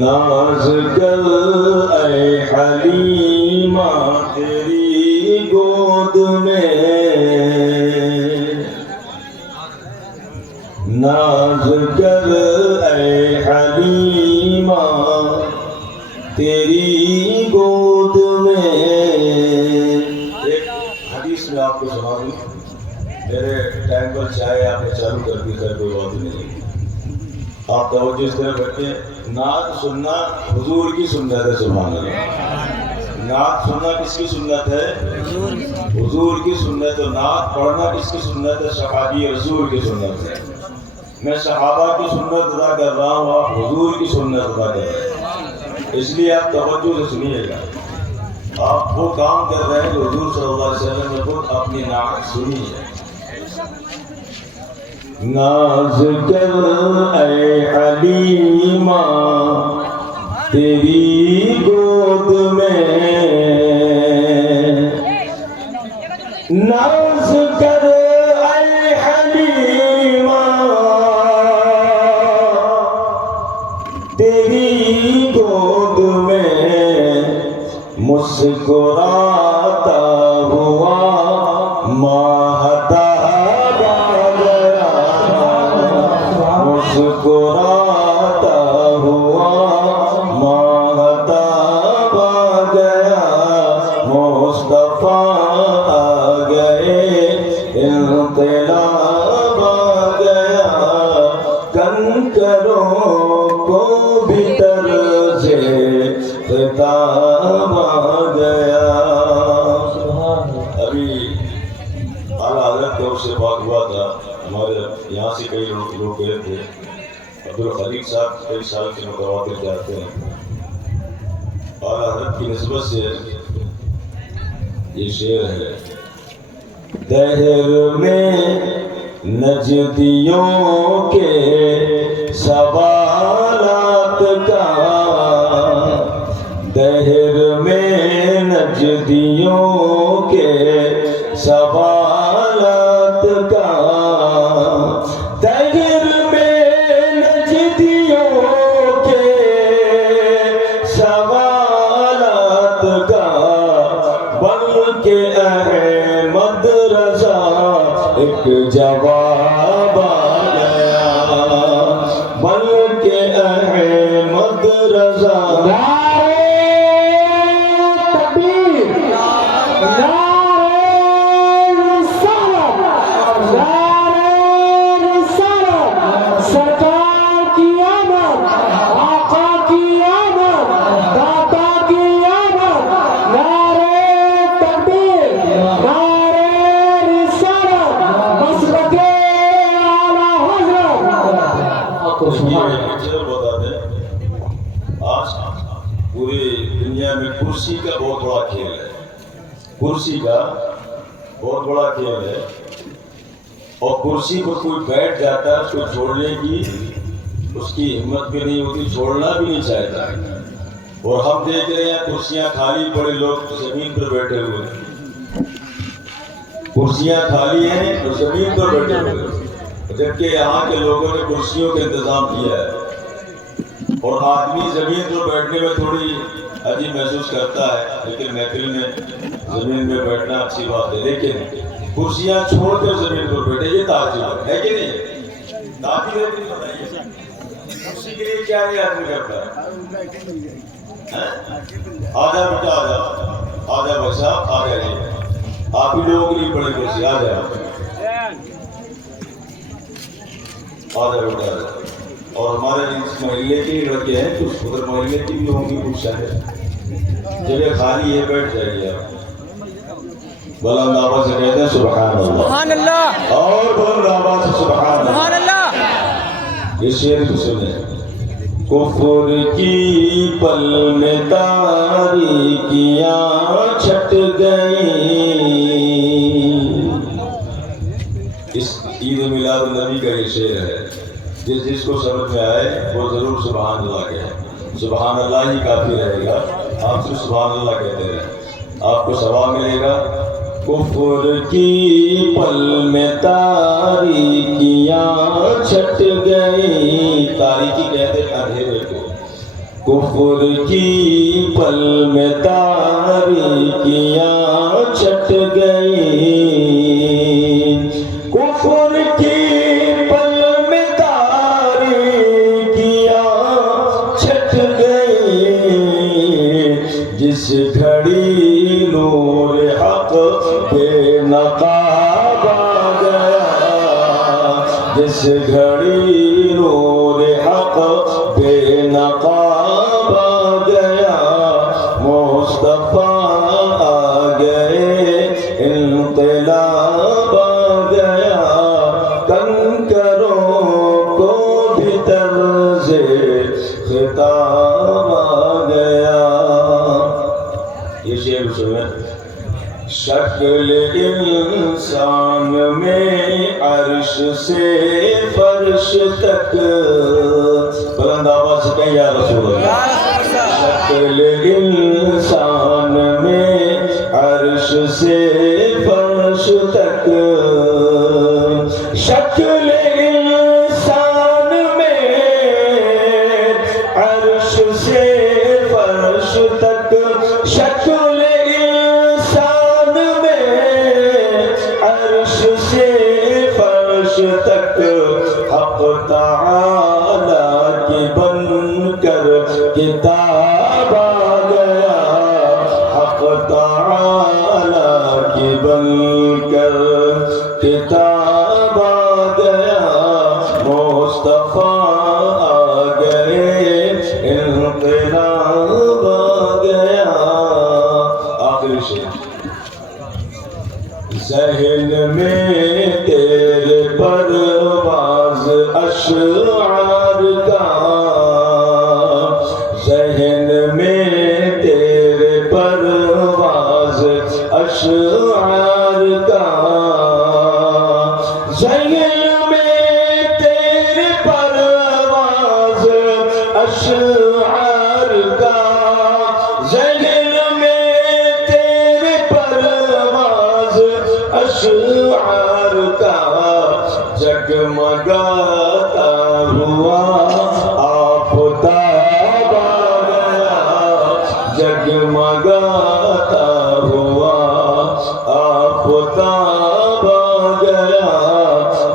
ناز کر اے حلیمہ تیری گود میں، ناز کر اے حلیمہ تیری گود میں۔ ایک حدیث میں آپ کو سنا دوں، میرے ٹائم پر چائے آپ نے چالو کر دی ہے، کوئی بات نہیں، آپ توجہ اس طرح رکھیں۔ نعت سننا حضور کی سنت ہے، سبحان اللہ۔ نعت سننا کس کی سنت ہے؟ حضور کی سنت ہے۔ نعت پڑھنا کس کی سنت ہے؟ صحابی رسول کی سنت ہے۔ میں صحابہ کی سنت ادا کر رہا ہوں، آپ حضور کی سنت ادا کر رہے ہیں، اس لیے آپ توجہ سے سنیے گا۔ آپ وہ کام کر رہے ہیں جو حضور صلی اللہ علیہ وسلم نے خود اپنی نعت سنی ہے۔ ناز کر اے حلیمہ تیری گود میں، ناز کر اے حلیمہ تیری گود میں، مسکراتا ہوا ماہتاب آ گیا، مسکراتا ہوا ماہتاب آ گیا، مصطفیٰ آ گئے انقلاب آ گیا، کنکروں کو بھی طرز خطاب آ گیا۔ ابھی اعلیٰ حضرت کا اس سے بات ہوا تھا، ہمارے یہاں سے کئی لوگ گئے تھے، عبدالخلیق صاحب کئی سال سے متواتر جاتے ہیں، اعلیٰ حضرت کی نسبت سے یہ شعر ہے۔ دہر میں نجدیوں کے سوالات کا، دہر میں نجدیوں کے سوالات کا، دہر میں نجدیوں کے سوالات کا، بلکہ احمد رضا ایک جواب آ گیا، بلکہ احمد رضا۔ آج پوری دنیا میں کرسی کا بہت بڑا کھیل ہے، کرسی کا بہت بڑا کھیل ہے، اور کرسی پر کوئی بیٹھ جاتا ہے، اس کو چھوڑنے کی اس کی ہمت بھی نہیں ہوتی، چھوڑنا بھی نہیں چاہتا، اور ہم دیکھ رہے ہیں کرسیاں خالی پڑے، لوگ زمین پر بیٹھے ہوئے ہیں، کرسیاں خالی ہیں تو زمین پر بیٹھے ہوئے ہیں، جبکہ یہاں کے لوگوں نے کرسیوں کا انتظام کیا ہے، اور آدمی زمین پر بیٹھنے میں تھوڑی عجیب محسوس کرتا ہے، لیکن محفل میں زمین میں بیٹھنا اچھی بات ہے، لیکن کرسیاں چھوڑ کر زمین پر بیٹھے، یہ تعجب ہے کہ نہیں؟ تعجب ہے کہ نہیں؟ بتائیے کرسی کے لیے کیا یہ آدمی کرتا ہے؟ آجا بیٹا آجا، آجا بھائی صاحب آ جائیے، آپ ہی لوگوں کے لیے بڑی کرسی، آ جائے آجا بیٹا آجا۔ اور ہمارے اس محلے کے لڑکے ہیں، کچھ ادھر محلے کی بھی ہوں گی کچھ شاید، جگہ خالی ہے، بیٹھ جائیے آپ، بلند آواز سے کہتے ہیں سبحان اللہ، سبحان اللہ، اور بلند آواز سے سبحان اللہ، سبحان اللہ۔ یہ شعر کو سنیں۔ کفر کی پل میں تاریکیاں چھٹ گئیں، اس عید میلاد النبی کا یہ شعر ہے، جس کو سمجھ میں آئے وہ ضرور سبحان اللہ کہے، سبحان اللہ ہی کافی رہے گا، آپ سے سبحان اللہ کہتے رہیں، آپ کو ثواب ملے گا، کفر کی پل میں تاریکیاں چھٹ گئی، تاریکی کہتے ہیں اندھیرے کو، کفر کی پل میں تاریکیاں چھٹ گئی، کفر کی پل میں تاریکیاں چھٹ گئی، جس گھڑی نور حق بے نقاب آ گیا، جس گھڑی نور حق بے نقاب آ گیا، مصطفیٰ آ گئے، انقلاب آ گیا، کنکروں کو بھی طرز خطاب آ گیا۔ یہ شعر سنیں۔ شکل انسان میں عرش سے فرش تک، بلند آواز سے کہیں یا رسول اللہ، شکل انسان میں عرش سے فرش تک، شکل انسان میں عرش سے فرش تک، شکل انسان میں عرش سے فرش تک، حق تعالی کی بن کر کتاب آ گیا، حق تعالی کی بن کر کتاب آ گیا، مصطفیٰ آ گئے، انقلاب آ گیا۔ آخری شعر۔ ذہن میں تیرے پرواز اشعار کا، ذہن میں تیرے پرواز اشعار کا، ذہن میں تیرے پرواز اشعار کا، ذہن میں تیرے پرواز اشعار کا، جگمگاتا ہوا آفتاب آ گیا، جگمگاتا ہوا آفتاب آ گیا،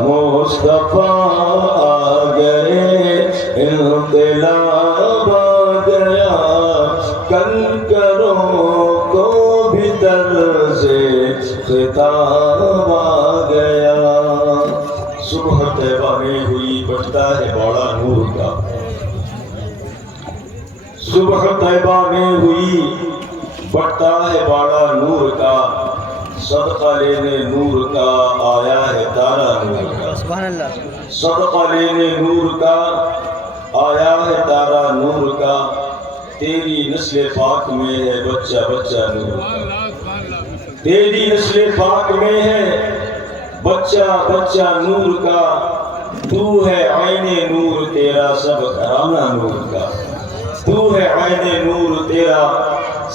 مصطفیٰ آ گئے، انقلاب آ گیا، کنکروں کو بھی طرز خطاب آ گیا۔ صبح طیبہ میں ہوئی بٹتا ہے باڑا نور کا، صبح طیبہ میں ہوئی بٹتا ہے باڑا نور کا، صدقہ لینے نور کا آیا ہے تارا نور کا، سبحان اللہ، صدقہ لینے نور کا آیا ہے تارا نور کا، تیری نسل پاک میں ہے بچہ بچہ نور کا، تیری نسل پاک میں ہے بچہ بچہ نور کا، تو ہے عین نور تیرا سب گھرانہ نور کا، تو ہے عین نور تیرا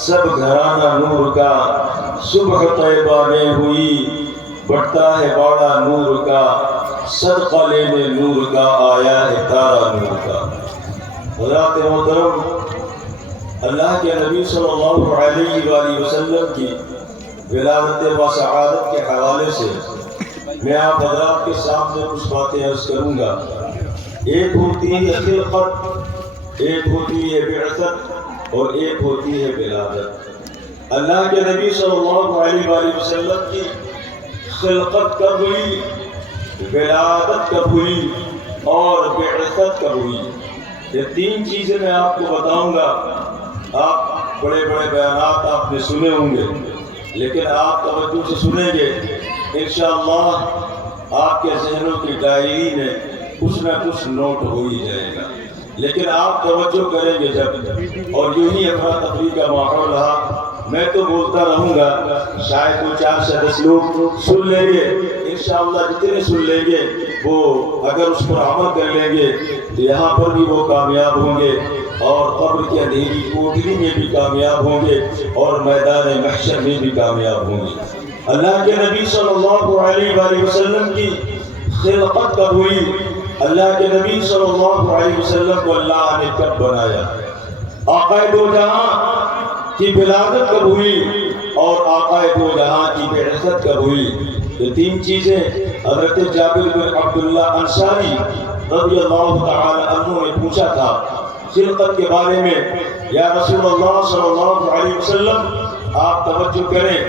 سب گھرانہ نور کا، صبح طیبہ میں ہوئی بڑھتا ہے باڑا نور کا، صدقہ لینے نور کا آیا ہے تارا نور کا۔ حضرات محترم، اللہ کے نبی صلی اللہ علیہ وآلہ وسلم کی ولادت و سعادت کے حوالے سے میں آپ حضرات کے سامنے کچھ باتیں عرض کروں گا۔ ایک ہوتی ہے خلقت، ایک ہوتی ہے بعثت، اور ایک ہوتی ہے ولادت۔ اللہ کے نبی صلی اللہ علیہ وآلہ وسلم کی خلقت کب ہوئی، ولادت کب ہوئی، اور بعثت کب ہوئی، یہ تین چیزیں میں آپ کو بتاؤں گا۔ آپ بڑے بڑے بیانات آپ نے سنے ہوں گے، لیکن آپ توجہ سے سنیں گے، انشاءاللہ آپ کے ذہنوں کی ڈائری میں کچھ نہ کچھ نوٹ ہو ہی جائے گا، لیکن آپ توجہ کریں گے جب، اور یوں ہی افراتفری کا ماحول رہا، میں تو بولتا رہوں گا، شاید وہ 4 سے 10 لوگ سن لیں گے، انشاءاللہ جتنے سن لیں گے وہ اگر اس پر عمل کر لیں گے تو یہاں پر بھی وہ کامیاب ہوں گے، اور قبر کی اندھیری کوٹری میں بھی کامیاب ہوں گے، اور میدان محشر میں بھی کامیاب ہوں گے۔ اللہ کے نبی صلی اللہ علیہ وآلہ وسلم کی خلقت کب ہوئی؟ اللہ کے نبی صلی اللہ علیہ وسلم کو اللہ نے کب بنایا؟ آقا دو جہاں کی ولادت کب ہوئی اور آقا دو جہاں کی بعثت کب ہوئی؟ یہ تین چیزیں حضرت جابر بن عبداللہ انصاری رضی اللہ تعالی عنہ نے پوچھا تھا خلقت کے بارے میں، یا رسول اللہ صلی اللہ علیہ وسلم آپ توجہ کریں